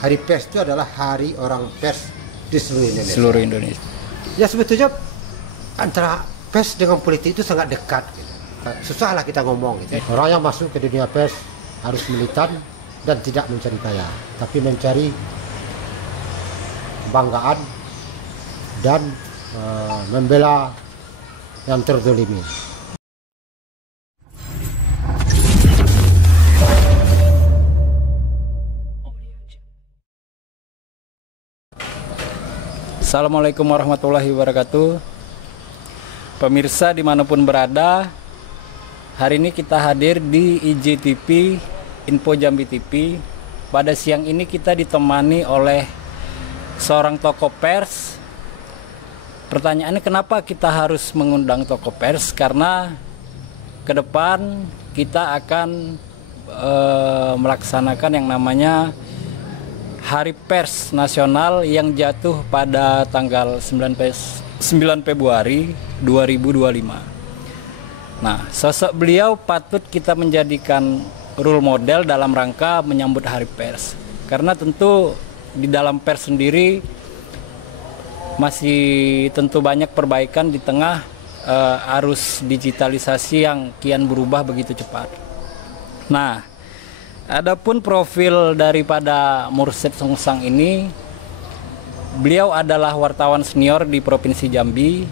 Hari Pers itu adalah hari orang pers di Seluruh Indonesia. Ya sebetulnya antara pers dengan politik itu sangat dekat. Gitu. Susahlah kita ngomong. Gitu. Orang yang masuk ke dunia pers harus militan dan tidak mencari kaya, tapi mencari kebanggaan dan membela yang terzolimi. Assalamualaikum warahmatullahi wabarakatuh. Pemirsa dimanapun berada, hari ini kita hadir di IJTV, Info Jambi TV. Pada siang ini kita ditemani oleh seorang tokoh pers. Pertanyaannya, kenapa kita harus mengundang tokoh pers? Karena ke depan kita akan melaksanakan yang namanya Hari Pers Nasional yang jatuh pada tanggal 9 Februari 2025. Nah, sosok beliau patut kita menjadikan role model dalam rangka menyambut Hari Pers. Karena tentu di dalam pers sendiri masih tentu banyak perbaikan di tengah arus digitalisasi yang kian berubah begitu cepat. Nah, adapun profil daripada Mursyid Songsang ini, beliau adalah wartawan senior di Provinsi Jambi.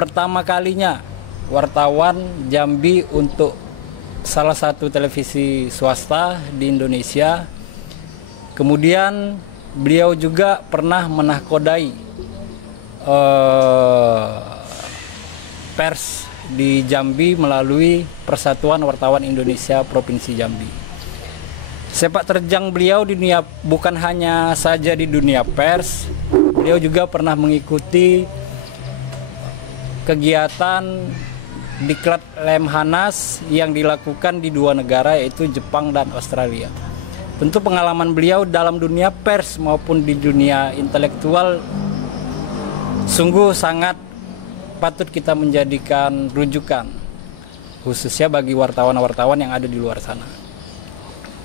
Pertama kalinya wartawan Jambi untuk salah satu televisi swasta di Indonesia. Kemudian beliau juga pernah menahkodai pers di Jambi melalui Persatuan Wartawan Indonesia Provinsi Jambi. Sepak terjang beliau di dunia bukan hanya saja di dunia pers, beliau juga pernah mengikuti kegiatan Diklat Lemhanas yang dilakukan di dua negara, yaitu Jepang dan Australia. Tentu pengalaman beliau dalam dunia pers maupun di dunia intelektual sungguh sangat patut kita menjadikan rujukan, khususnya bagi wartawan-wartawan yang ada di luar sana.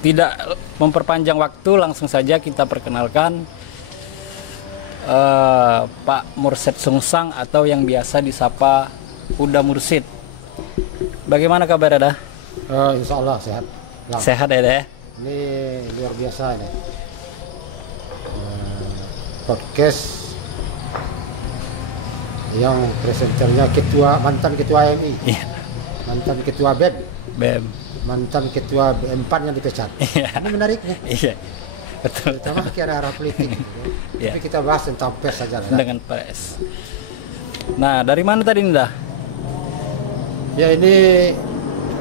Tidak memperpanjang waktu, langsung saja kita perkenalkan Pak Mursyid Songsang atau yang biasa disapa Uda Mursyid. Bagaimana kabar Ada? Insya Allah sehat. Sehat ya Ada? Ini luar biasa ini. Podcast yang presenternya mantan ketua AMI, mantan ketua BEM, mantan ketua BM-PAN yang dipecat. Ini menarik nih. Iya, betul. Terutama kira arah politik. Tapi kita bahas tentang pers saja. Dengan pers. Nah, dari mana tadi Indah? Ya, ini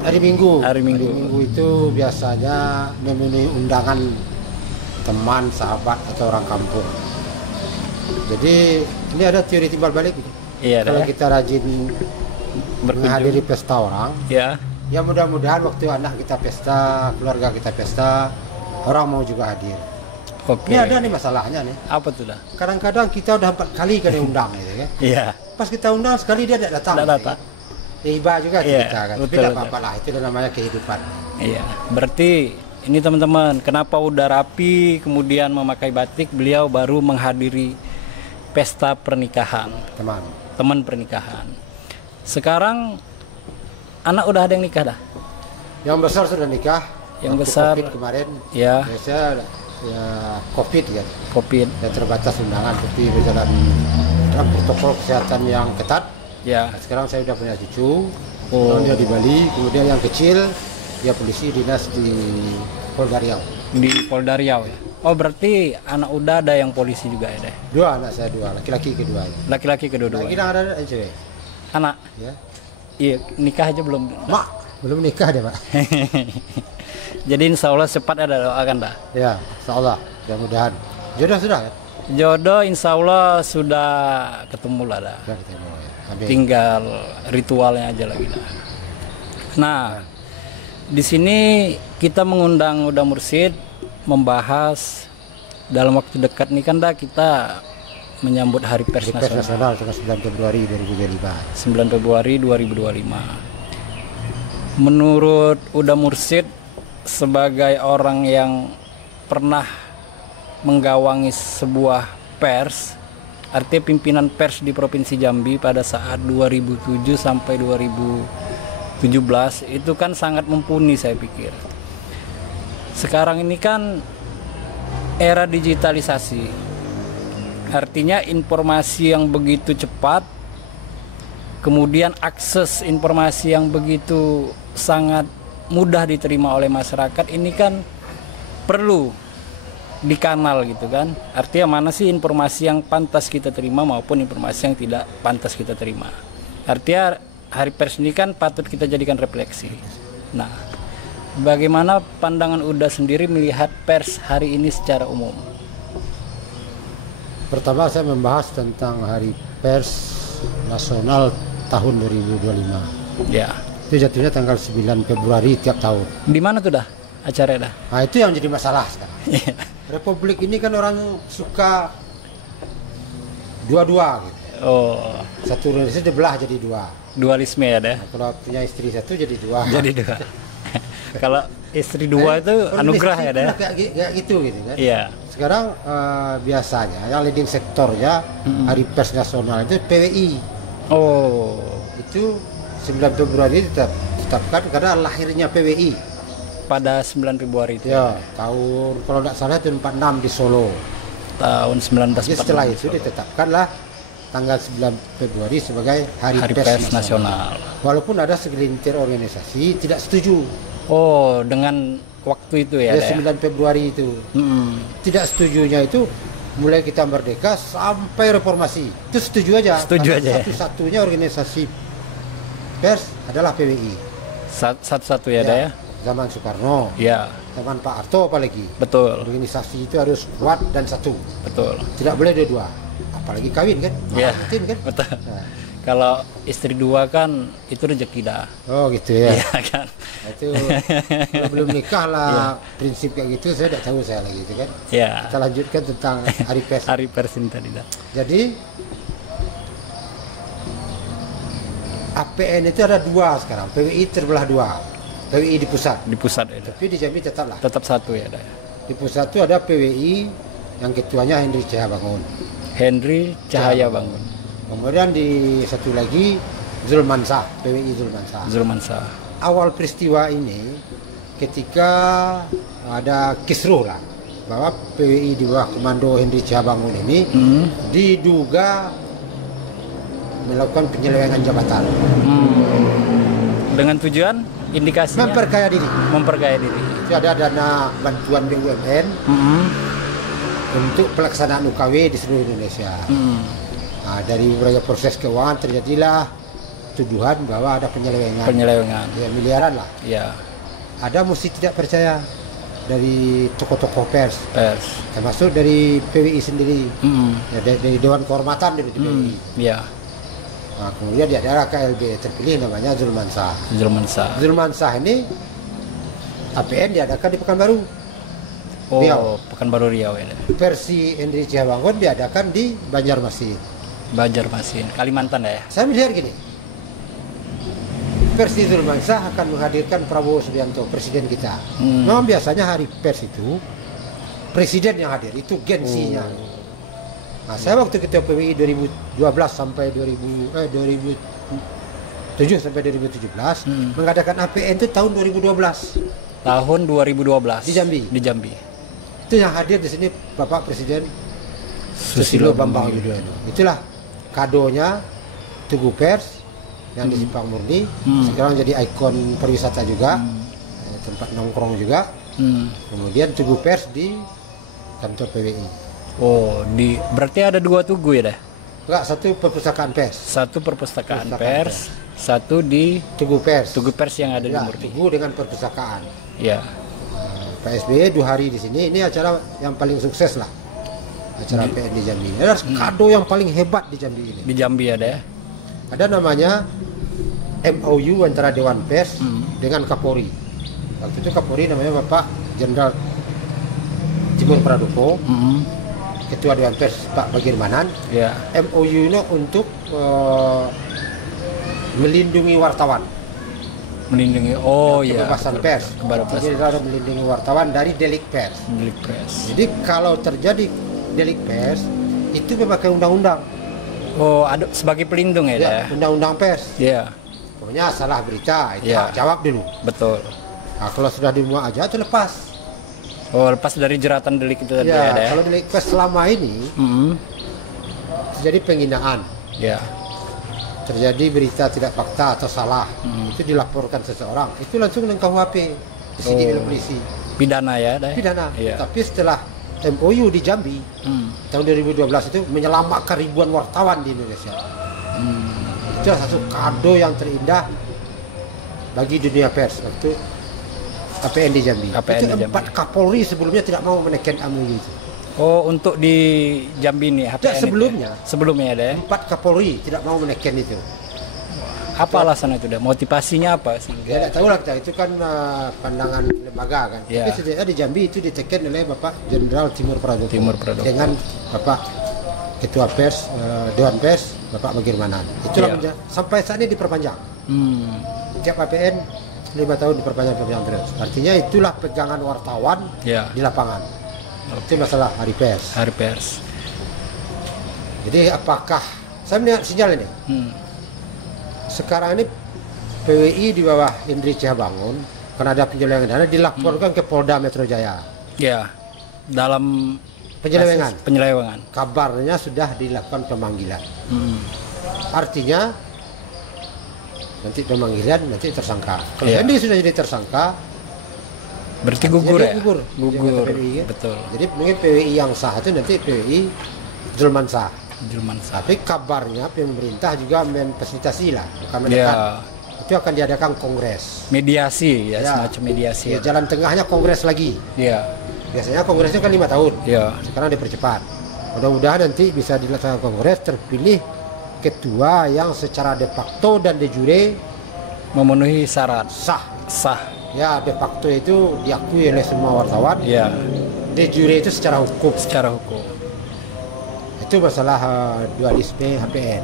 hari Minggu. Hari Minggu itu biasanya memenuhi undangan teman, sahabat atau orang kampung. Jadi ini ada teori timbal balik. Iya, kalau kita rajin menghadiri pesta orang, ya mudah-mudahan waktu anak kita pesta, keluarga kita pesta, orang mau juga hadir. Oke. Ini ada nih masalahnya nih. Apa tuh dah? Kadang-kadang kita udah 4 kali kan diundang gitu kan. Iya. Pas kita undang sekali dia tidak datang. Tidak datang. Iba juga kita kan. Betul, tapi tidak apa-apa lah, itu namanya kehidupan. Iya. Berarti ini teman-teman, kenapa udah rapi kemudian memakai batik, beliau baru menghadiri pesta pernikahan. Teman pernikahan. Sekarang anak udah ada yang nikah dah? Yang besar sudah nikah. Yang besar COVID kemarin. Ya. Biasanya COVID kan. COVID. Ya terbatas undangan, tapi berjalan dalam protokol kesehatan yang ketat. Ya. Nah, sekarang saya sudah punya cucu. Dia di Bali. Kemudian yang kecil dia polisi dinas di Polda Riau. Di Polda Riau ya. Oh, berarti anak udah ada yang polisi juga ya deh? 2 anak saya, 2 laki-laki kedua. Laki-laki kedua-dua. Lagi ada cewek. Anak? Ya. Iya, nikah aja belum. Mak, belum nikah deh, Pak. Jadi insya Allah cepat ada doakan dah. Ya, insya Allah. Mudah-mudahan. Jodoh sudah kan? Jodoh insya Allah sudah ketemu lah dah. Sudah ketemu ya. Tinggal ritualnya aja lagi dah. Nah, di sini kita mengundang Uda Mursyid membahas dalam waktu dekat nih kan dah kita menyambut Hari Pers Nasional tanggal 9 Februari 2025. 9 Februari 2025. Menurut Uda Mursyid sebagai orang yang pernah menggawangi sebuah pers, artinya pimpinan pers di Provinsi Jambi pada saat 2007 sampai 2017 itu kan sangat mumpuni saya pikir. Sekarang ini kan era digitalisasi, artinya informasi yang begitu cepat, kemudian akses informasi yang begitu sangat mudah diterima oleh masyarakat, ini kan perlu di kanal gitu kan. Artinya mana sih informasi yang pantas kita terima maupun informasi yang tidak pantas kita terima. Artinya Hari Pers ini kan patut kita jadikan refleksi. Nah, bagaimana pandangan Uda sendiri melihat pers hari ini secara umum? Pertama saya membahas tentang Hari Pers Nasional tahun 2025. Ya. Itu jatuhnya tanggal 9 Februari tiap tahun. Di mana tuh dah acara dah? Nah, itu yang jadi masalah sekarang. Republik ini kan orang suka dua-dua gitu. Oh. Satu Indonesia dibelah jadi dua. Dualisme ya deh. Nah, kalau punya istri satu jadi dua. Jadi dua. Kalau istri dua itu anugerah ya deh. Kayak gitu kan. Iya. Sekarang biasanya yang leading sektornya Hari Pers Nasional itu PWI. Oh. Itu 9 Februari ditetapkan karena lahirnya PWI. Pada 9 Februari itu. Ya, tahun kalau tidak salah itu 46 di Solo. Tahun 1946. Jadi setelah itu ditetapkanlah tanggal 9 Februari sebagai Hari Pers Nasional. Walaupun ada segelintir organisasi tidak setuju. Oh, dengan waktu itu ya? 9 Februari itu. Tidak setujunya itu mulai kita merdeka sampai reformasi. Itu setuju aja. Setuju aja. Satu-satunya organisasi pers adalah PWI. Satu-satu ya, ya? Zaman Soekarno. Ya. Zaman Pak Harto apalagi. Betul. Organisasi itu harus kuat dan satu. Betul. Tidak boleh dua-dua. Apalagi kawin kan? Iya. Kan? Betul. Nah. Kalau istri dua kan itu rezeki dah. Oh gitu ya. Iya kan. Nah, itu kalau belum nikah lah prinsip kayak gitu saya tidak tahu saya lagi itu kan. Iya. Kita lanjutkan tentang Hari Pers. Hari Pers ini tadi dah. Jadi APN itu ada dua sekarang. PWI terbelah dua. PWI di pusat. Di pusat itu. Tapi di Jambi tetaplah. Tetap satu ya dah. Di pusat itu ada PWI yang ketuanya Henry Cahaya Bangun. Henry Cahaya Bangun. Kemudian di satu lagi Zulmansah, PWI Zulmansah. Zulmansah. Awal peristiwa ini ketika ada kisruh lah bahwa PWI di bawah komando Henry Cahaya Bangun ini diduga melakukan penyelewengan jabatan. Dengan tujuan indikasinya memperkaya diri. Memperkaya diri. Itu ada dana bantuan BUMN untuk pelaksanaan UKW di seluruh Indonesia. Nah, dari beberapa proses keuangan terjadilah tuduhan bahwa ada penyelewengan. Penyelewengan. Ya, miliaran lah. Ya. Ada mesti tidak percaya dari tokoh-tokoh pers. Termasuk dari PWI sendiri. Ya, dari Dewan Kehormatan dari PWI. Ya. Nah, kemudian di daerah KLB terpilih namanya Zulmansah. Zulmansah ini APN diadakan di Pekanbaru. Oh, Riau. Pekanbaru Riau ya. Versi Henry Cahaya Bangun diadakan di Banjarmasin. Banjarmasin, Kalimantan ya. Saya melihat gini. Versi Zulmansah akan menghadirkan Prabowo Subianto, presiden kita. Memang biasanya Hari Pers itu presiden yang hadir, itu gensinya. Nah, saya waktu ketua PWI 2012 sampai 2007 sampai 2017 mengadakan APN itu tahun 2012. Tahun 2012 di Jambi. Di Jambi. Itu yang hadir di sini Bapak Presiden Susilo Bambang Yudhoyono. Itulah kadonya Tugu Pers yang di Simpang Murni. Sekarang jadi ikon pariwisata juga, tempat nongkrong juga. Kemudian Tugu Pers di kantor PWI. Oh, berarti ada dua tugu ya dah? Enggak, satu perpustakaan pers. Satu perpustakaan pers, satu di Tugu Pers. Tugu Pers yang ada di Murni. Tugu dengan perpustakaan. Ya. Pak SBY 2 hari di sini. Ini acara yang paling sukses lah. Acara PN di Jambi. Ada kado yang paling hebat di Jambi ini. Di Jambi ada ya? Ada namanya MOU antara Dewan Pers dengan Kapolri. Waktu itu Kapolri namanya Bapak Jenderal Timur Pradopo. Ketua Dewan Pers Pak Bagirmanan. Ya. MOU ini untuk melindungi wartawan. Melindungi, kebebasan pers. Jadi harus melindungi wartawan dari delik pers. Delik pers. Jadi kalau terjadi delik pers itu memakai undang-undang. Oh, ada sebagai pelindung ya? Undang-undang pers. Iya. Pokoknya salah berita itu jawab dulu. Betul. Nah, kalau sudah dimuat aja itu lepas. Oh, lepas dari jeratan delik itu tadi ya? Ya? Kalau delik pers selama ini terjadi penghinaan. Ya. Terjadi berita tidak fakta atau salah, itu dilaporkan seseorang, itu langsung dengan KUHP, disidik oleh polisi. Pidana ya? Pidana. Iya. Tapi setelah MOU di Jambi tahun 2012 itu menyelamatkan ribuan wartawan di Indonesia. Itu satu kado yang terindah bagi dunia pers waktu KPN di Jambi. Itu 4 Kapolri sebelumnya tidak mau menekan MOU itu. Oh, untuk di Jambi nih HPN sebelumnya ada ya? 4 Kapolri tidak mau menekan itu. Apa alasan itu? Motivasinya apa sih? Ya tidak tahu lah kita, itu kan pandangan lembaga kan. Ya. Tapi setidaknya di Jambi itu ditekan oleh Bapak Jenderal Timur Pradopo. Dengan Bapak Ketua Pers, Dewan Pers, Bapak Bagirmanan. Itulah sampai saat ini diperpanjang. Tiap KPN 5 tahun diperpanjang terus. Artinya itulah pegangan wartawan di lapangan. Itu masalah hari pers. Hari pers. Jadi apakah saya melihat sinyal ini? Sekarang ini PWI di bawah Indri Cihabangun karena ada penyelewengan dana dilaporkan ke Polda Metro Jaya. Ya. Dalam penyelewengan. Kabarnya sudah dilakukan pemanggilan. Artinya nanti pemanggilan nanti tersangka. Kalau Indri sudah jadi tersangka, berarti gugur ya? Gugur. PWI, ya? Betul. Jadi mungkin PWI yang sah itu nanti PWI Julman sah. Tapi kabarnya pemerintah juga memfasilitasi lah, bukan menekan. Itu akan diadakan kongres. Mediasi semacam mediasi. Jalan tengahnya kongres lagi. Biasanya kongresnya kan 5 tahun. Sekarang dipercepat. Mudah-mudahan nanti bisa dilaksanakan kongres, terpilih ketua yang secara de facto dan de jure memenuhi syarat. Sah. Ya, de facto itu diakui oleh semua wartawan. De jure itu secara hukum. Itu masalah dualisme HPN.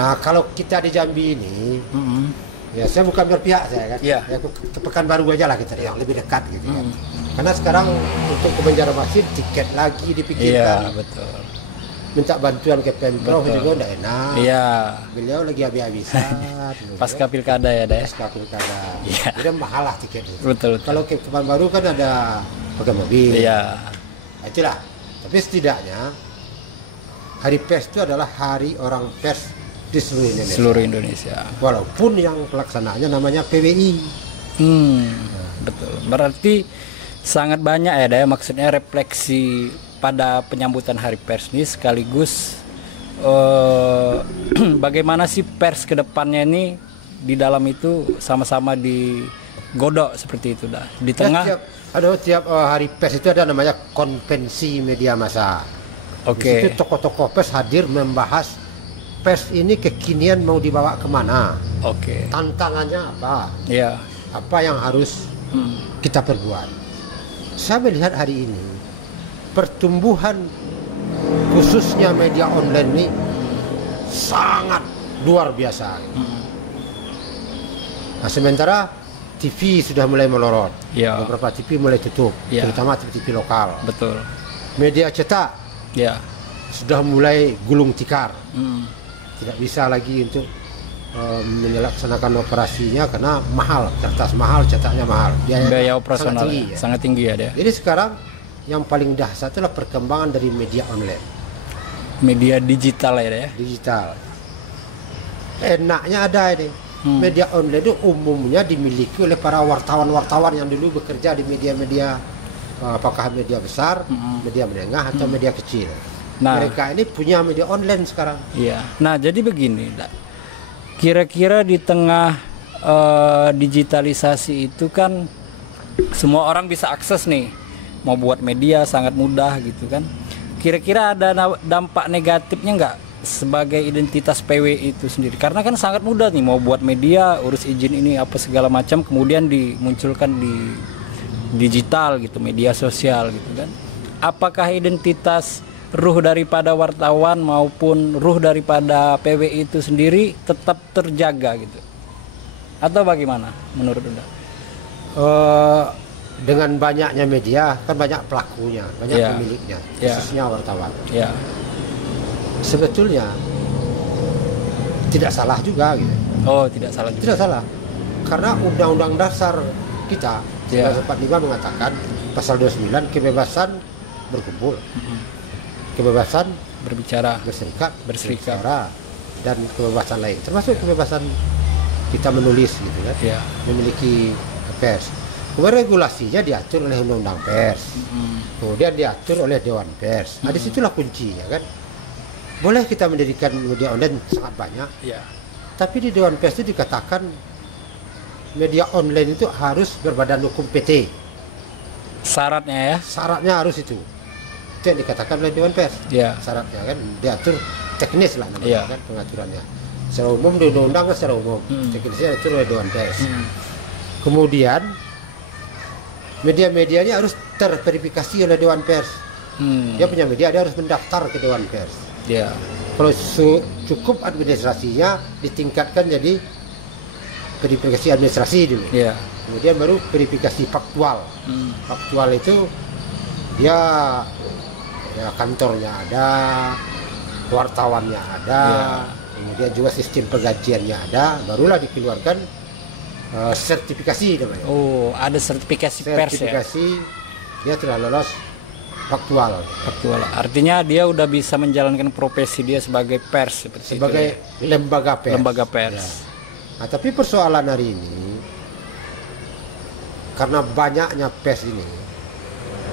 Nah, kalau kita di Jambi ini, ya saya bukan berpihak saya kan. Ya, ke Pekanbaru aja lah kita yang lebih dekat gitu kan. Karena sekarang untuk ke Banjarmasin tiket lagi dipikirkan. Iya, betul. Minta bantuan ke Pemprov juga enggak enak. Iya. Beliau lagi habis-habisan. Pasca pilkada ya, Dek. Pasca pilkada. Jadi mahal lah tiket itu. Betul. Kalau ke Pekanbaru kan ada pakai mobil. Iya. Itulah. Tapi setidaknya Hari Pers itu adalah hari orang pers di seluruh Indonesia. Walaupun yang pelaksanaannya namanya PWI. Betul. Berarti sangat banyak ya, Dek. Maksudnya refleksi pada penyambutan Hari Pers ini sekaligus bagaimana sih pers ke depannya ini di dalam itu sama-sama digodok seperti itu dah. Di tengah tiap Hari Pers itu ada namanya konvensi media massa. Di situ tokoh-tokoh pers hadir membahas pers ini kekinian mau dibawa kemana. Tantangannya apa? Apa yang harus kita perbuat. Saya melihat hari ini pertumbuhan khususnya media online ini sangat luar biasa. Nah, sementara TV sudah mulai melorot. Beberapa TV mulai tutup, terutama TV lokal. Betul. Media cetak sudah mulai gulung tikar. Tidak bisa lagi untuk melaksanakan operasinya karena mahal, kertas mahal, cetaknya mahal. Biaya operasional sangat tinggi ya dia. Jadi sekarang yang paling dahsyat adalah perkembangan dari media online. Media digital ya. Digital. Enaknya ada ini. Media online itu umumnya dimiliki oleh para wartawan-wartawan yang dulu bekerja di media-media, apakah media besar, media menengah atau media kecil. Nah, mereka ini punya media online sekarang. Nah, jadi begini, kira-kira di tengah digitalisasi itu kan semua orang bisa akses nih. Mau buat media sangat mudah gitu kan. Kira-kira ada dampak negatifnya nggak sebagai identitas PWI itu sendiri? Karena kan sangat mudah nih mau buat media, urus izin ini apa segala macam, kemudian dimunculkan di digital gitu, media sosial gitu kan. Apakah identitas ruh daripada wartawan maupun ruh daripada PWI itu sendiri tetap terjaga gitu? atau bagaimana menurut Anda? Dengan banyaknya media kan banyak pelakunya, banyak Ya. pemiliknya, Ya. khususnya wartawan. Ya, Sebetulnya tidak salah juga gitu. oh tidak salah juga. Tidak salah. Karena Undang-Undang Dasar kita Ya. 1945 mengatakan pasal 29 kebebasan berkumpul, kebebasan Berbicara, berserikat, Berserikat. berbicara, dan kebebasan lain, termasuk kebebasan kita menulis gitu kan, ya. memiliki pers. Kemudian regulasinya diatur oleh Undang-Undang Pers, kemudian diatur oleh Dewan Pers. Nah, disitulah kuncinya kan. Boleh kita mendirikan media online sangat banyak, Ya. tapi di Dewan Pers itu dikatakan media online itu harus berbadan hukum PT. Syaratnya ya. Syaratnya harus itu. Itu yang dikatakan oleh Dewan Pers. Ya. Syaratnya kan diatur teknis lah Iya. namanya kan pengaturannya. Secara umum di undang-undang kan secara umum, teknisnya diatur oleh Dewan Pers. Kemudian media-medianya harus terverifikasi oleh Dewan Pers. Dia punya media, dia harus mendaftar ke Dewan Pers. Ya. Kalau cukup administrasinya ditingkatkan jadi verifikasi administrasi dulu. Ya. Kemudian baru verifikasi faktual. Faktual itu ya kantornya ada, wartawannya ada, kemudian juga sistem penggajiannya ada, barulah dikeluarkan sertifikasi namanya. Oh, ada sertifikasi pers ya. Sertifikasi dia telah lolos faktual. Faktual. Artinya dia udah bisa menjalankan profesi dia sebagai pers seperti Sebagai itu. lembaga pers. Lembaga pers. Ya. Nah, tapi persoalan hari ini karena banyaknya pers ini,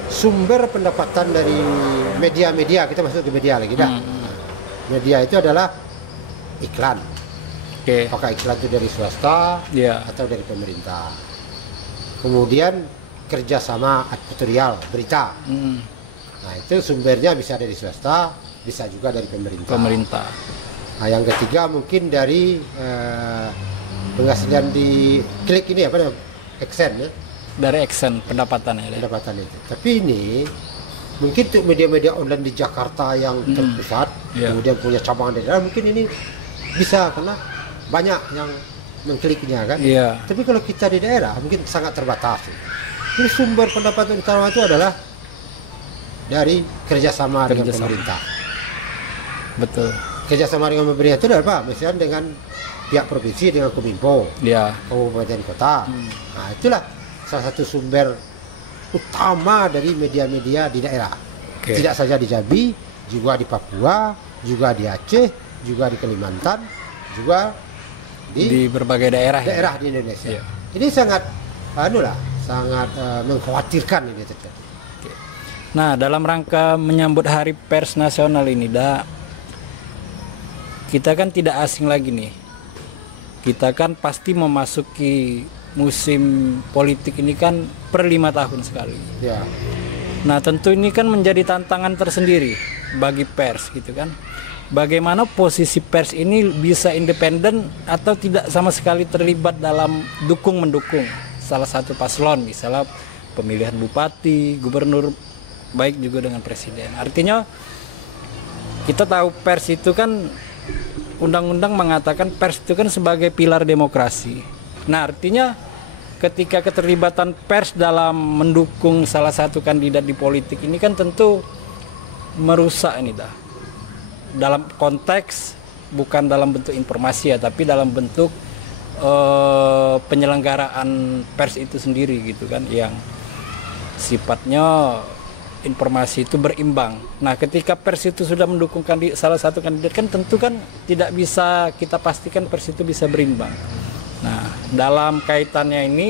sumber pendapatan dari media-media, kita masuk ke media lagi dah. Media itu adalah iklan. Oke. Apakah iklan itu dari swasta Ya. atau dari pemerintah. Kemudian kerjasama editorial berita. Nah, itu sumbernya bisa dari swasta, bisa juga dari pemerintah. Pemerintah. Nah, yang ketiga mungkin dari penghasilan di klik ini apa namanya? AdSense ya, Dari action pendapatannya. Ya. pendapatan itu. Tapi ini mungkin untuk media-media online di Jakarta yang terpusat, Ya. kemudian punya cabang di daerah, mungkin ini bisa karena banyak yang mengkliknya kan. Iya. Tapi kalau kita di daerah mungkin sangat terbatas. Jadi sumber pendapatan utama itu adalah dari kerjasama dengan pemerintah. Betul. Kerjasama dengan pemerintah itu adalah apa? Misalnya dengan pihak provinsi, dengan Kominfo, Ya. kabupaten kota. Nah, itulah salah satu sumber utama dari media-media di daerah. Oke. Tidak saja di Jambi, juga di Papua, juga di Aceh, juga di Kalimantan, juga Di berbagai daerah. Ya. daerah di Indonesia. Iya. Ini sangat sangat mengkhawatirkan ini terjadi. Nah, dalam rangka menyambut Hari Pers Nasional ini, kita kan tidak asing lagi nih. Kita kan pasti memasuki musim politik ini kan per 5 tahun sekali. Ya. Nah, tentu ini kan menjadi tantangan tersendiri bagi pers gitu kan. Bagaimana posisi pers ini bisa independen atau tidak sama sekali terlibat dalam dukung-mendukung salah satu paslon, misalnya pemilihan bupati, gubernur, baik juga dengan presiden. Artinya kita tahu pers itu kan undang-undang mengatakan pers itu kan sebagai pilar demokrasi. Nah, artinya ketika keterlibatan pers dalam mendukung salah satu kandidat di politik ini kan tentu merusak ini dalam konteks bukan dalam bentuk informasi ya, tapi dalam bentuk penyelenggaraan pers itu sendiri gitu kan, yang sifatnya informasi itu berimbang. Nah, ketika pers itu sudah mendukung salah satu kandidat kan tentu kan tidak bisa kita pastikan pers itu bisa berimbang. Nah, dalam kaitannya ini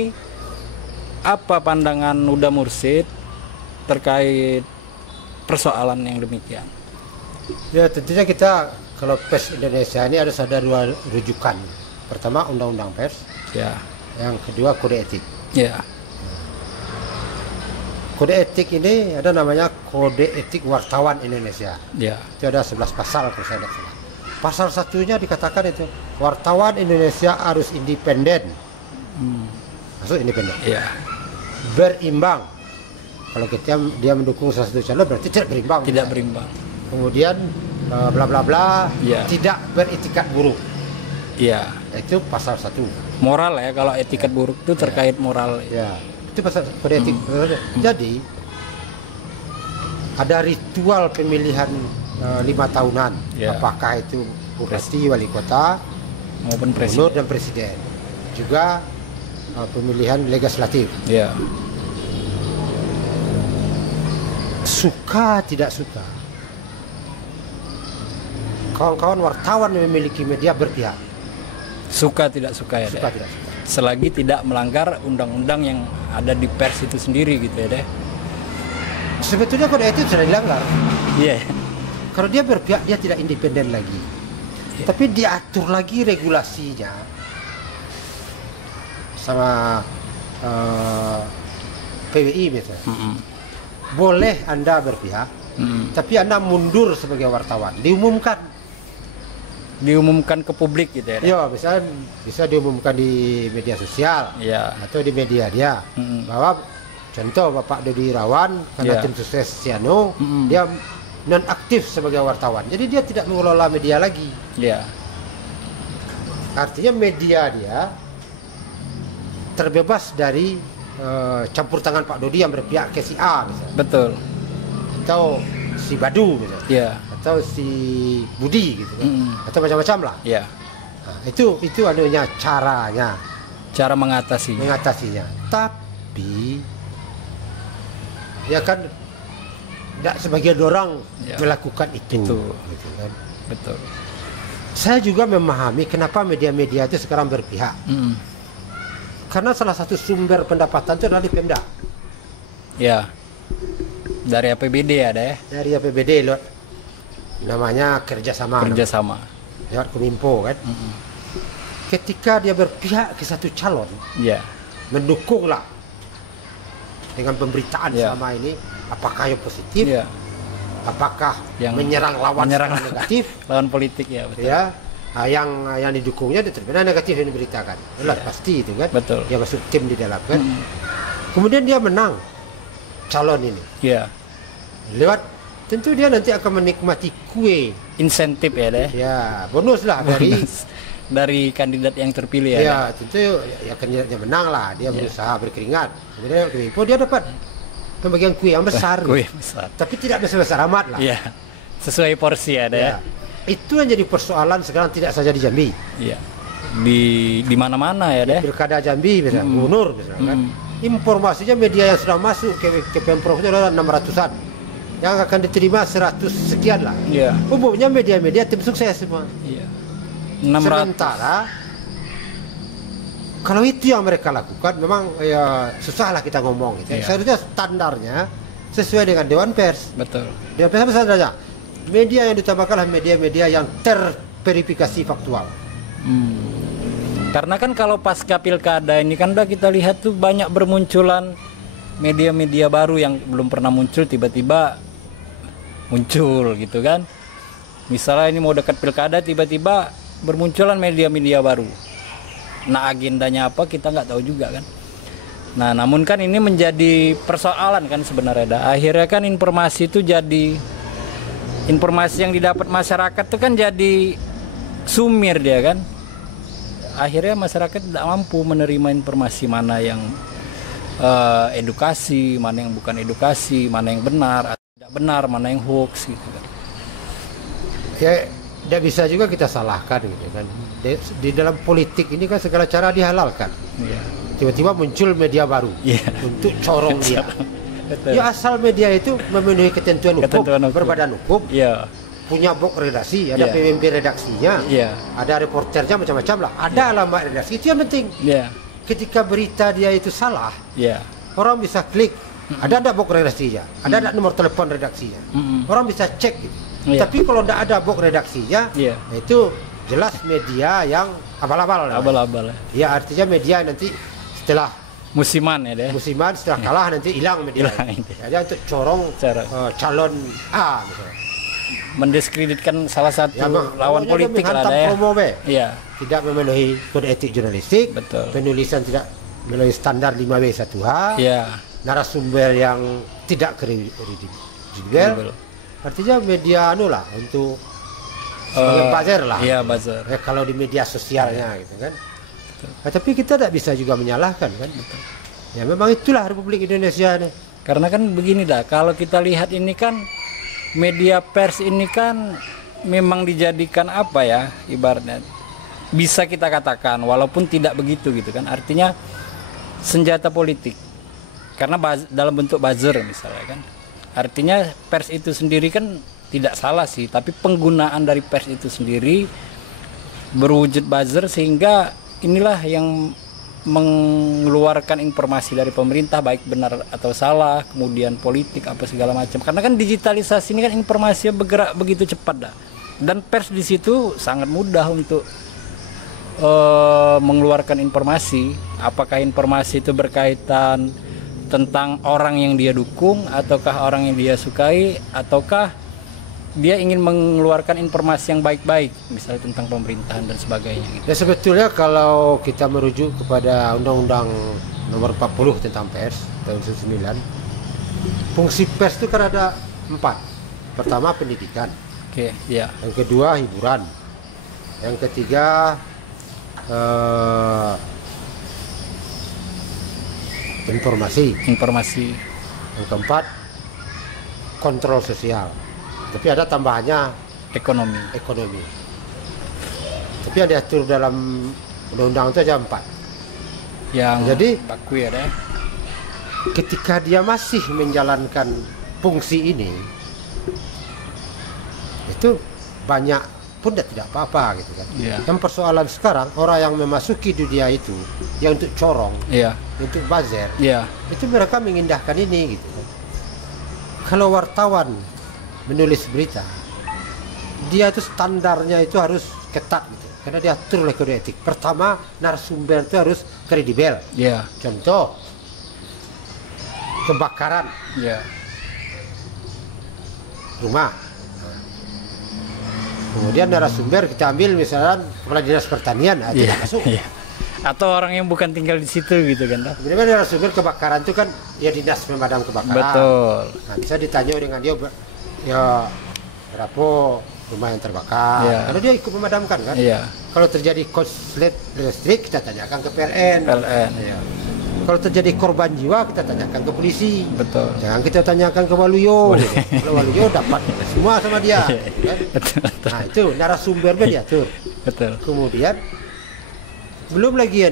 apa pandangan Huda Mursid terkait persoalan yang demikian? Ya, tentunya kita kalau pers Indonesia ini harus ada dua rujukan. Pertama Undang-Undang Pers, Ya. yang kedua Kode Etik. Ya. Kode etik ini ada namanya Kode Etik Wartawan Indonesia. Ya. Itu ada 11 pasal kalau saya tidak salah. Pasal satunya dikatakan itu wartawan Indonesia harus independen. Maksud independen. Ya. Berimbang. Kalau dia mendukung salah satu calon berarti tidak berimbang. Tidak berimbang. Kemudian bla bla bla, Ya. tidak beretikat buruk. Ya. Itu pasal 1. Moral ya, kalau etikat buruk itu terkait moral. Ya, itu pasal kode etik. Jadi ada ritual pemilihan 5 tahunan. Apakah itu bupati, wali kota, maupun gubernur dan presiden. Juga pemilihan legislatif. Suka tidak suka, kawan-kawan wartawan yang memiliki media berpihak. Suka tidak suka ya, suka tidak suka. Selagi tidak melanggar undang-undang yang ada di pers itu sendiri gitu ya deh. Sebetulnya kode etik sudah dilanggar. Iya. Kalau dia berpihak, dia tidak independen lagi. Tapi diatur lagi regulasinya sama PWI misalnya. Boleh Anda berpihak, tapi Anda mundur sebagai wartawan. Diumumkan ke publik gitu ya. Iya, bisa diumumkan di media sosial atau di media dia bahwa contoh Bapak Dodi Irawan karena tim sukses Siano dia non aktif sebagai wartawan. Jadi dia tidak mengelola media lagi. Artinya media dia terbebas dari campur tangan Pak Dodi yang berpihak ke si A misalnya. Betul. Atau si Badu misalnya. Atau si Budi gitu kan. Atau macam-macam lah. Nah, itu adanya caranya. Cara mengatasinya. Tapi ya kan tidak sebagian orang melakukan itu. Gitu kan. Betul. Saya juga memahami kenapa media-media itu sekarang berpihak. Karena salah satu sumber pendapatan itu adalah di Pemda. Dari APBD ada ya? Dari APBD lewat namanya kerjasama. Lewat Kominfo kan. Ketika dia berpihak ke satu calon, mendukunglah dengan pemberitaan selama ini, apakah yang positif, apakah yang menyerang lawan negatif, lawan politik ya betul. Yang didukungnya determinan negatif yang diberitakan. Pasti itu kan. Betul. Dia masuk tim di dalam kan. Kemudian dia menang calon ini. Lewat tentu dia nanti akan menikmati kue insentif ya deh. Bonus lah dari kandidat yang terpilih tentu kandidatnya menang lah. Dia berusaha berkeringat. Kemudian dia dapat pembagian kue yang besar. Tapi tidak besar-besar amat lah. Sesuai porsi ya deh. Itu yang jadi persoalan sekarang, tidak saja di Jambi. Di mana-mana ya deh. Pilkada Jambi misalnya, gubernur misalnya kan. Informasinya media yang sudah masuk ke Pemprov itu adalah 600-an. Yang akan diterima 100 sekian lah. Umumnya media-media tim sukses semua. 600. Sementara kalau itu yang mereka lakukan, memang susahlah kita ngomong gitu. Seharusnya standarnya sesuai dengan Dewan Pers. Betul. Dewan Pers apa standarnya? Media yang ditambahkanlah media-media yang terverifikasi faktual. Karena kan kalau pasca pilkada ini kan udah kita lihat tuh banyak bermunculan media-media baru yang belum pernah muncul, tiba-tiba muncul gitu kan. Misalnya ini mau dekat pilkada, tiba-tiba bermunculan media-media baru. Nah agendanya apa kita nggak tahu juga kan. Nah namun kan ini menjadi persoalan kan sebenarnya. Akhirnya kan informasi itu jadi, informasi yang didapat masyarakat itu kan jadi sumir dia kan. Akhirnya masyarakat tidak mampu menerima informasi mana yang edukasi, mana yang bukan edukasi, mana yang benar atau tidak benar, mana yang hoax gitu kan. Tidak bisa juga kita salahkan gitu kan. Di dalam politik ini kan segala cara dihalalkan. Tiba-tiba muncul media baru untuk corong dia. Ya asal media itu memenuhi ketentuan hukum, berbadan hukum, punya box redaksi, ada pemimpin redaksinya, ada reporternya macam-macam lah, ada alamat redaksi, itu yang penting. Ketika berita dia itu salah, orang bisa klik, ada box redaksinya, ada nomor telepon redaksinya, orang bisa cek gitu. Tapi kalau tidak ada box redaksinya, itu jelas media yang abal-abal. Ya artinya media nanti setelah musiman ya deh. Musiman setelah kalah nanti hilang media. Jadi untuk corong calon A misalnya. Mendiskreditkan salah satu lawan politik lah ya. Tidak memenuhi kode etik jurnalistik. Betul. Penulisan tidak memenuhi standar 5W1H. Narasumber yang tidak kredibel. Artinya media lah untuk sebagai buzzer lah. Buzzer. Kalau di media sosialnya gitu kan. Tapi kita tidak bisa juga menyalahkan kan. Betul. Ya memang itulah Republik Indonesia nih. Karena kan begini dah, kalau kita lihat ini kan media pers ini kan memang dijadikan apa ya, ibaratnya bisa kita katakan walaupun tidak begitu gitu kan, artinya senjata politik. Karena dalam bentuk buzzer misalnya kan. Artinya pers itu sendiri kan tidak salah sih, tapi penggunaan dari pers itu sendiri berwujud buzzer sehingga inilah yang mengeluarkan informasi dari pemerintah baik benar atau salah, kemudian politik apa segala macam. Karena kan digitalisasi ini kan informasinya bergerak begitu cepat dah. Dan pers di situ sangat mudah untuk mengeluarkan informasi. Apakah informasi itu berkaitan tentang orang yang dia dukung, ataukah orang yang dia sukai, ataukah dia ingin mengeluarkan informasi yang baik-baik, misalnya tentang pemerintahan dan sebagainya gitu. Ya sebetulnya kalau kita merujuk kepada Undang-Undang Nomor 40 tentang pers tahun 1999, fungsi pers itu kan ada 4. Pertama pendidikan. Oke, ya. Yang kedua hiburan. Yang ketiga informasi. Yang keempat kontrol sosial. Tapi ada tambahannya ekonomi. Tapi yang diatur dalam undang-undang itu aja 4. Jadi baku ya deh. Ketika dia masih menjalankan fungsi ini, itu banyak pun tidak apa-apa gitu kan. Yang persoalan sekarang orang yang memasuki dunia itu, yang untuk corong, untuk buzzer, itu mereka mengindahkan ini gitu kan. Kalau wartawan menulis berita, dia itu standarnya itu harus ketat gitu, karena diatur oleh kode etik. Pertama, narasumber itu harus kredibel. Contoh kebakaran rumah, kemudian narasumber kita ambil misalnya kepala dinas pertanian, tidak masuk. Atau orang yang bukan tinggal di situ gitu kan. Sebenarnya narasumber kebakaran itu kan ya dinas pemadam kebakaran. Betul. Nah, bisa ditanya dengan dia, ya berapa rumah yang terbakar, karena dia ikut memadamkan kan. Kalau terjadi korslet listrik kita tanyakan ke PLN. Kalau terjadi korban jiwa kita tanyakan ke polisi. Betul. Jangan kita tanyakan ke Waluyo. Kalau Waluyo dapat semua sama dia. Kan? Betul. Nah itu narasumbernya diatur. Betul. Kemudian belum lagi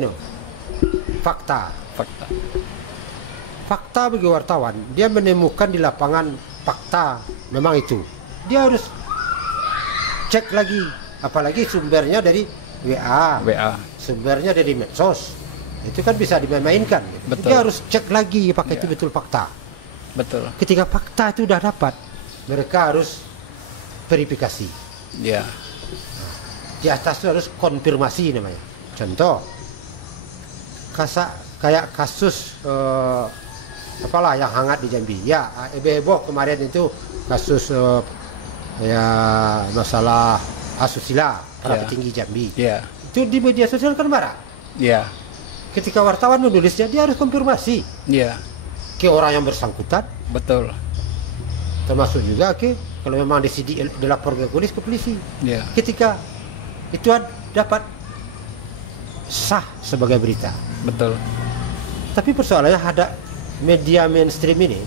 fakta bagi wartawan, dia menemukan di lapangan fakta memang itu, dia harus cek lagi, apalagi sumbernya dari WA. Sumbernya dari medsos, itu kan bisa dimainkan gitu. Dia harus cek lagi apakah itu betul fakta. Betul. Ketika fakta itu sudah dapat, mereka harus verifikasi. Di atas itu harus konfirmasi namanya. Contoh kayak kasus apalah yang hangat di Jambi, heboh kemarin itu kasus masalah asusila para petinggi Jambi. Itu di media sosial kan marah. Ketika wartawan menulisnya, dia harus konfirmasi ke orang yang bersangkutan. Betul. Termasuk juga kalau memang dilapor ke polisi. Ketika itu dapat sah sebagai berita. Betul. Tapi persoalannya ada media mainstream ini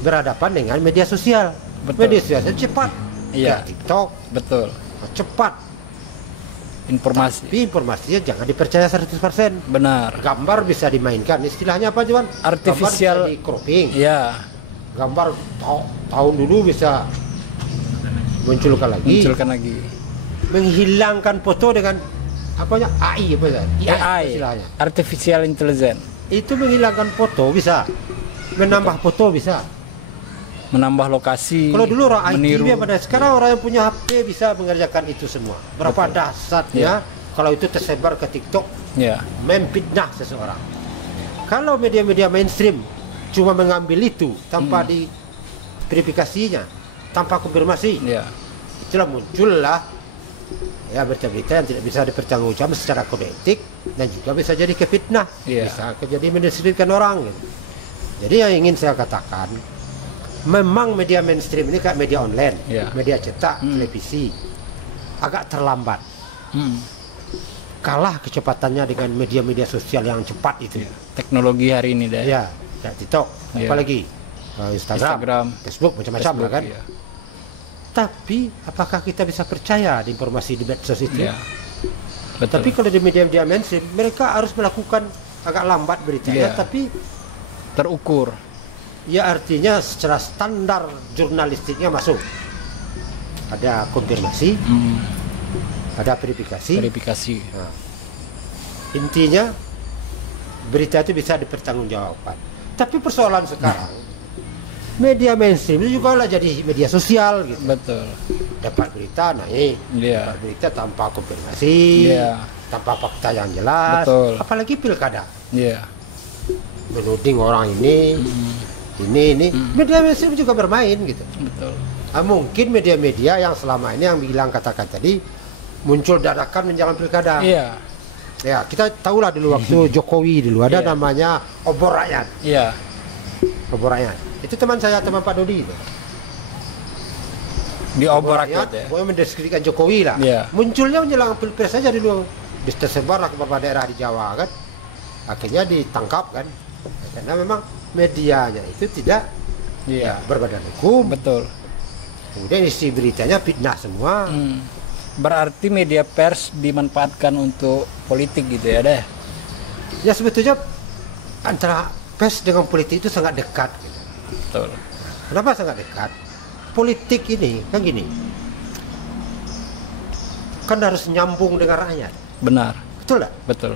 berhadapan dengan media sosial. Media sosial cepat. TikTok. Betul. Cepat. Tapi informasinya jangan dipercaya 100%. Benar. Gambar bisa dimainkan. Istilahnya apa cuman? Artificial. Gambar bisa di cropping. Gambar tahun dulu bisa munculkan lagi. Menghilangkan foto dengan AI istilahnya. Artificial Intelligence. Itu menghilangkan foto bisa, menambah foto bisa, menambah lokasi. Kalau dulu orang IT pada sekarang orang yang punya HP bisa mengerjakan itu semua. Berapa dahsyatnya kalau itu tersebar ke TikTok, memfitnah seseorang. Kalau media-media mainstream cuma mengambil itu tanpa diverifikasinya, tanpa konfirmasi, itulah muncullah berita-berita yang tidak bisa dipertanggungjawabkan secara kode etik dan juga bisa jadi kefitnah, bisa jadi mendeskripsikan orang gitu. Jadi yang ingin saya katakan, memang media mainstream ini kayak media online, media cetak, televisi agak terlambat. kalah kecepatannya dengan media-media sosial yang cepat itu. Teknologi hari ini deh. Ya, TikTok, apalagi Instagram, Facebook, macam-macam lah kan. Iya. Tapi apakah kita bisa percaya di informasi di medsos itu? Iya. Betul. Tapi kalau di media-media mainstream, mereka harus melakukan agak lambat beritanya, tapi terukur. Ya artinya secara standar jurnalistiknya masuk. Ada konfirmasi, ada verifikasi. Nah, intinya berita itu bisa dipertanggungjawabkan. Tapi persoalan sekarang, media mainstream itu juga lah jadi media sosial gitu. Betul. Dapat berita naik, dapat berita tanpa konfirmasi, tanpa fakta yang jelas. Betul. Apalagi pilkada. Menuding orang ini. Media mainstream juga bermain gitu. Betul. Mungkin media-media yang selama ini yang bilang katakan tadi muncul dadakan menjelang pilkada. Iya. Ya, kita tahulah dulu waktu Jokowi dulu ada namanya Obor Rakyat. Iya. Obor Rakyat. Itu teman saya, teman Pak Dodi itu. Di Obor Rakyat ya. Pokoknya mendeskripsikan Jokowi lah. Iya. Munculnya menjelang pilpres saja dulu. Tersebar ke beberapa daerah di Jawa kan. Akhirnya ditangkap kan. Karena memang medianya itu tidak berbadan hukum. Betul. Kemudian isi beritanya fitnah semua. Berarti media pers dimanfaatkan untuk politik gitu ya deh? Ya sebetulnya antara pers dengan politik itu sangat dekat. Gitu. Betul. Kenapa sangat dekat? Politik ini kan gini, kan harus nyambung dengan rakyat. Benar. Betul tak? Betul.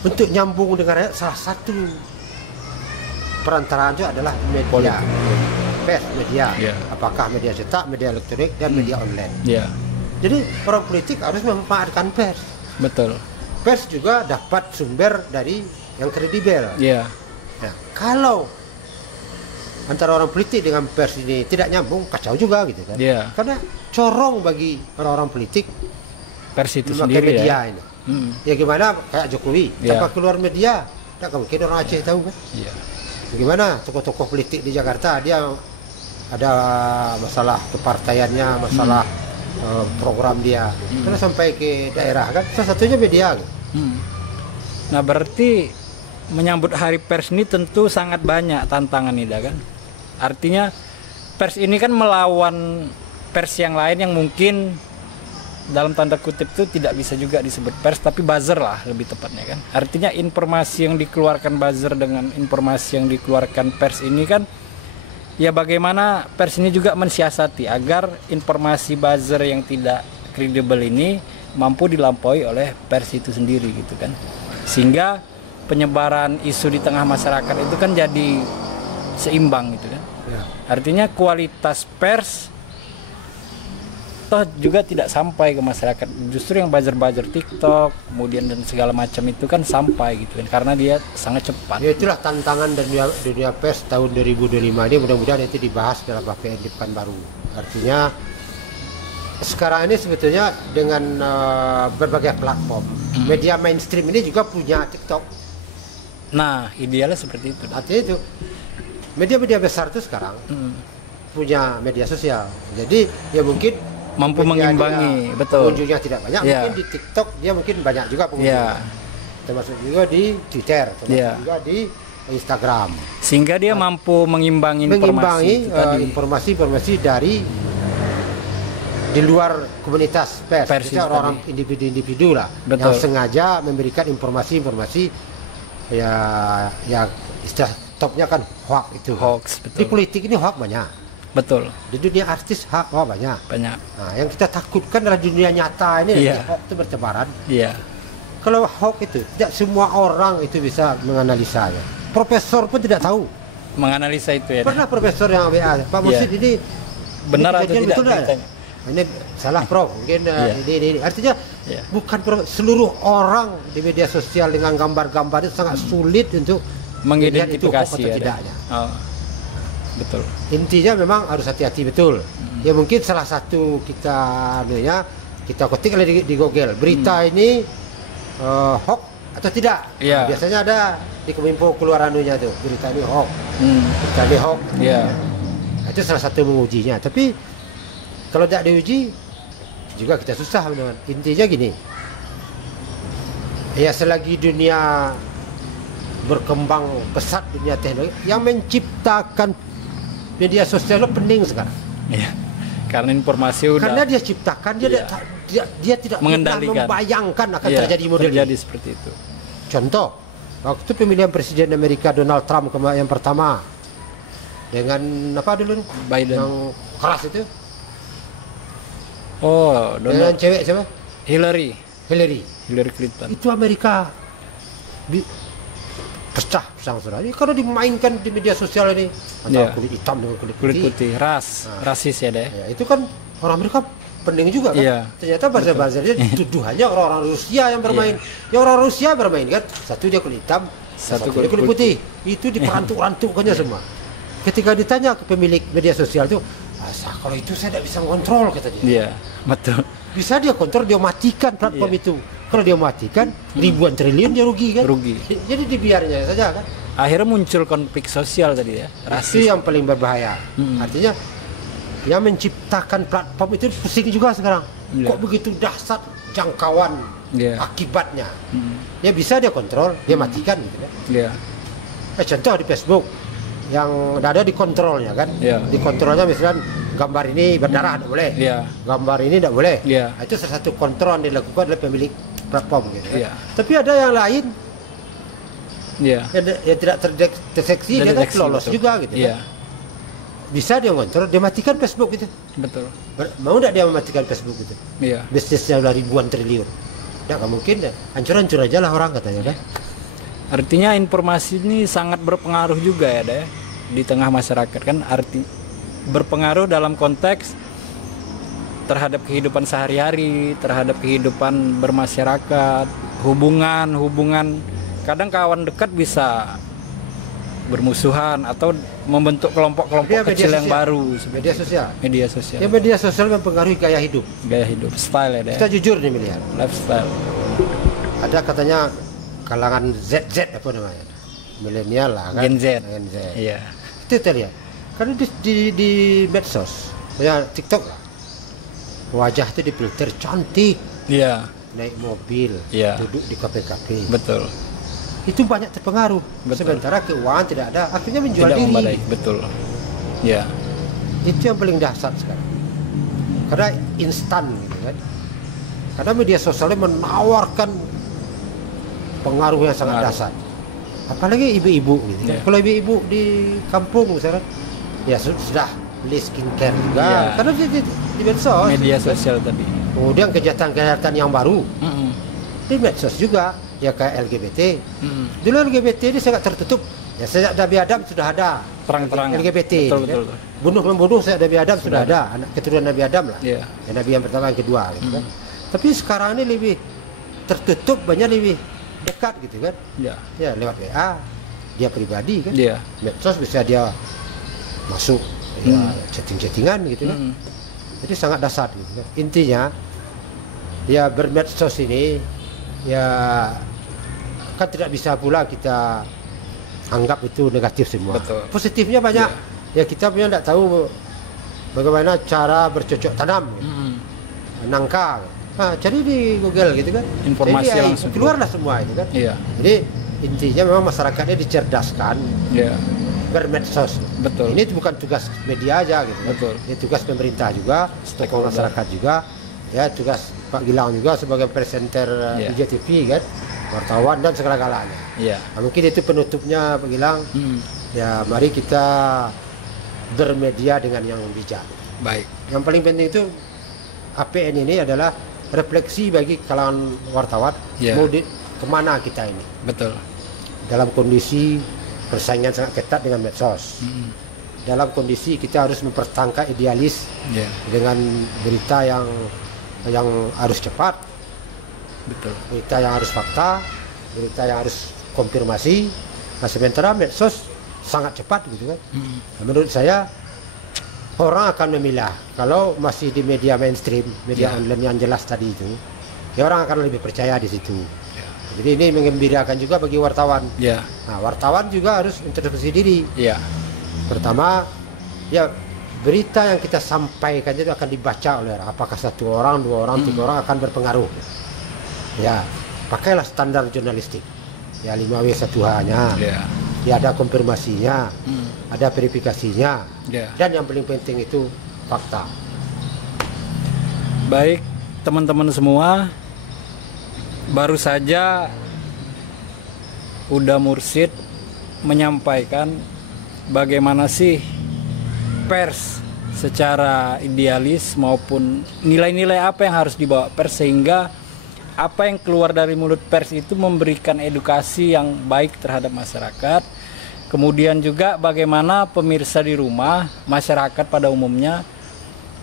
Untuk nyambung dengan rakyat salah satu perantaraan itu adalah media. Pers, media, apakah media cetak, media elektronik, dan media online. Jadi orang politik harus memanfaatkan pers. Betul. Pers juga dapat sumber dari yang kredibel. Nah, kalau antara orang politik dengan pers ini tidak nyambung, kacau juga gitu kan. Karena corong bagi orang-orang politik pers itu memakai sendiri media ini. Ya gimana kayak Jokowi, tanpa keluar media, tidak mungkin orang Aceh tahu kan. Bagaimana tokoh-tokoh politik di Jakarta, dia ada masalah kepartaiannya, masalah program dia, karena sampai ke daerah kan, salah satunya media. Nah berarti menyambut Hari Pers ini tentu sangat banyak tantangan ini kan. Artinya pers ini kan melawan pers yang lain yang mungkin dalam tanda kutip itu tidak bisa juga disebut pers, tapi buzzer lah lebih tepatnya kan. Artinya informasi yang dikeluarkan buzzer dengan informasi yang dikeluarkan pers ini kan, ya bagaimana pers ini juga mensiasati agar informasi buzzer yang tidak kredibel ini mampu dilampaui oleh pers itu sendiri gitu kan. Sehingga penyebaran isu di tengah masyarakat itu kan jadi seimbang gitu kan. Artinya kualitas pers toh juga tidak sampai ke masyarakat. Justru yang buzzer-buzzer TikTok kemudian dan segala macam itu kan sampai gitu kan, karena dia sangat cepat. Ya itulah tantangan dunia pers tahun 2025 ini, mudah-mudahan itu dibahas dalam KPN di Pekanbaru. Artinya sekarang ini sebetulnya dengan berbagai platform, media mainstream ini juga punya TikTok. Nah, idealnya seperti itu. Artinya itu media-media besar itu sekarang punya media sosial. Jadi ya mungkin mampu mengimbangi, betul. Pengunjungnya tidak banyak, mungkin di TikTok dia mungkin banyak juga pengunjungnya. Termasuk juga di Twitter, termasuk juga di Instagram. Sehingga dia mampu mengimbangi informasi dari di luar komunitas pers. Kita orang individu-individu lah, yang sengaja memberikan informasi-informasi ya istilah topnya kan hoax itu. Betul. Di politik ini hoax banyak. Betul. Di dunia artis banyak. Nah, yang kita takutkan adalah dunia nyata ini, hoax itu bertebaran. Kalau hoax itu tidak semua orang itu bisa menganalisanya. Profesor pun tidak tahu menganalisa itu ya. Pernah profesor yang WA, Pak Mursid ini benar atau tidak beritanya? Ini salah Prof, mungkin ini. Artinya bukan seluruh orang di media sosial dengan gambar-gambar itu sangat sulit untuk mengidentifikasi itu tidaknya. Betul. Intinya memang harus hati-hati betul. Ya mungkin salah satu kita ketik di Google berita ini hoax atau tidak. Nah, biasanya ada di Kominfo keluar anunya tuh, berita ini hoax. Berita ini hoax. Itu salah satu mengujinya. Tapi kalau tidak diuji, juga kita susah benar. Intinya gini, ya selagi dunia berkembang pesat, dunia teknologi, yang menciptakan media sosial itu pening sekarang. Iya. Karena informasi udah. Karena dia ciptakan, dia tidak mengendalikan, membayangkan akan terjadi model terjadi seperti itu. Contoh, waktu pemilihan presiden Amerika Donald Trump yang pertama dengan apa dulu? Biden. Yang keras itu. Oh, dengan cewek siapa? Hillary Clinton. Itu Amerika pecah saudara. Ini karena dimainkan di media sosial ini antara kulit hitam dengan kulit putih, rasis ya deh. Ya, itu kan orang Amerika pening juga kan. Ternyata buzzer dia tuduhannya orang-orang Rusia yang bermain. Ya orang Rusia bermain kan. Satu dia kulit hitam, satu kulit putih. Itu diperantuk-rantukkannya semua. Ketika ditanya ke pemilik media sosial itu, kalau itu saya tidak bisa mengontrol, kata dia. Iya, betul. Bisa dia kontrol, dia matikan platform itu. Kalau dia matikan, ribuan triliun dia rugi kan. Jadi dibiarnya saja kan. Akhirnya muncul konflik sosial tadi ya. Rasis. Itu yang paling berbahaya. Artinya yang menciptakan platform itu pusing juga sekarang. Kok begitu dahsyat jangkauan akibatnya. Ya bisa dia kontrol, dia matikan gitu kan. Contoh di Facebook yang ada di kontrolnya kan. Di kontrolnya misalnya gambar ini berdarah tidak boleh. Gambar ini tidak boleh. Itu salah satu kontrol yang dilakukan oleh pemilik platform gitu kan. Tapi ada yang lain yang tidak terdeteksi, dia kan lolos juga gitu kan. Bisa dia kontrol, dia matikan Facebook gitu. Betul. Mau tidak dia mematikan Facebook gitu? Bisnisnya udah ribuan triliun. Tidak mungkin deh. Hancur-hancur aja lah orang katanya kan. Artinya informasi ini sangat berpengaruh juga ya deh di tengah masyarakat kan, berpengaruh dalam konteks terhadap kehidupan sehari-hari, terhadap kehidupan bermasyarakat, hubungan kadang kawan dekat bisa bermusuhan atau membentuk kelompok-kelompok kecil yang baru. Media sosial. Ya, media sosial mempengaruhi gaya hidup, style ya deh. Kita jujur nih melihat lifestyle. Ada katanya kalangan ZZ apa namanya, milenial lah kan, Gen Z. Iya. Itu kita lihat karena di medsos ya TikTok lah, wajah itu difilter cantik, naik mobil, duduk di kafe-kafe, betul, itu banyak terpengaruh. Sementara keuangan tidak ada, akhirnya menjual diri. Membadai. Betul. Itu yang paling dahsyat sekarang karena instan gitu kan, karena media sosialnya menawarkan pengaruh yang sangat dahsyat. Apalagi ibu-ibu gitu. Kalau ibu-ibu di kampung misalnya, ya sudah beli skincare juga. Karena di medsos. Media sosial tadi. Kemudian kejahatan-kejahatan yang baru di medsos juga. Ya kayak LGBT. Dulu LGBT ini sangat tertutup. Ya sejak Nabi Adam sudah ada terang-terang LGBT. Betul. Bunuh-membunuh sejak Nabi Adam sudah ada. Anak keturunan Nabi Adam lah. Ya, Nabi yang pertama, yang kedua. Gitu kan. Tapi sekarang ini lebih tertutup, banyak lebih dekat gitu kan. Ya lewat WA dia pribadi kan. Medsos bisa dia masuk chatting-chattingan gitu kan. Jadi sangat dahsyat gitu kan. Intinya ya bermedsos ini ya kan tidak bisa pula kita anggap itu negatif semua. Positifnya banyak. Ya kita punya tidak tahu bagaimana cara bercocok tanam nangka. Cari di Google gitu kan, informasi jadi, langsung keluarlah semua itu kan. Jadi intinya memang masyarakatnya dicerdaskan bermedsos. Betul. Ini bukan tugas media aja gitu. Betul. Ini tugas pemerintah juga, tokoh masyarakat juga, ya tugas Pak Gilang juga sebagai presenter IJTV kan, wartawan dan segala-galanya. Mungkin itu penutupnya Pak Gilang. Ya mari kita bermedia dengan yang bijak. Baik. Yang paling penting itu APN ini adalah refleksi bagi kalangan wartawan mau kemana kita ini. Betul. Dalam kondisi persaingan sangat ketat dengan medsos, dalam kondisi kita harus mempertahankan idealis dengan berita yang harus cepat, berita yang harus fakta, berita yang harus konfirmasi. Nah sementara medsos sangat cepat gitu kan. Menurut saya orang akan memilah kalau masih di media mainstream, media online yang jelas tadi itu, ya orang akan lebih percaya di situ. Jadi ini menggembirakan juga bagi wartawan. Nah wartawan juga harus introspeksi diri. Pertama, ya berita yang kita sampaikan itu akan dibaca oleh orang. Apakah 1 orang, 2 orang, 3 orang akan berpengaruh. Ya, pakailah standar jurnalistik. Ya 5W1H-nya. Ya ada konfirmasinya, ada verifikasinya. Dan yang paling penting itu fakta. Baik, teman-teman semua, baru saja Uda Mursyid menyampaikan bagaimana sih pers secara idealis maupun nilai-nilai apa yang harus dibawa pers, sehingga apa yang keluar dari mulut pers itu memberikan edukasi yang baik terhadap masyarakat. Kemudian juga bagaimana pemirsa di rumah, masyarakat pada umumnya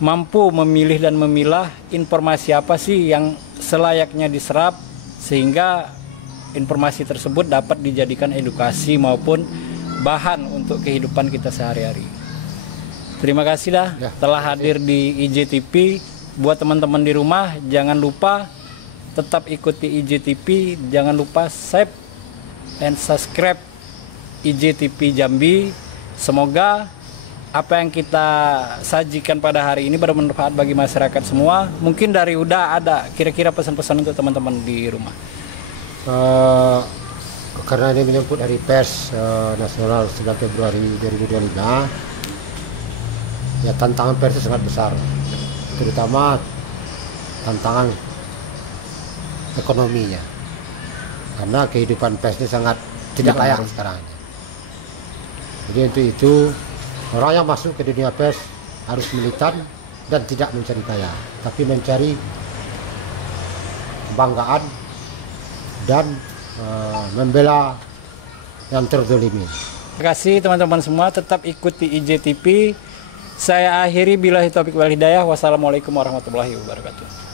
mampu memilih dan memilah informasi apa sih yang selayaknya diserap, sehingga informasi tersebut dapat dijadikan edukasi maupun bahan untuk kehidupan kita sehari-hari. Terima kasih telah hadir di IJTV. Buat teman-teman di rumah, jangan lupa tetap ikuti IJTV, jangan lupa save dan subscribe IJTV Jambi. Semoga apa yang kita sajikan pada hari ini bermanfaat bagi masyarakat semua. Mungkin dari Uda ada kira-kira pesan-pesan untuk teman-teman di rumah. Karena ini menyangkut Hari Pers Nasional 9 Februari 2025, ya tantangan pers itu sangat besar, terutama tantangan ekonominya, karena kehidupan pers ini sangat tidak layak sekarang. Jadi untuk itu orang yang masuk ke dunia pers harus militan dan tidak mencari kaya, tapi mencari kebanggaan dan membela yang terzolimi. Terima kasih teman-teman semua, tetap ikuti IJTV. Saya akhiri billahi taufiq wal hidayah. Wassalamualaikum warahmatullahi wabarakatuh.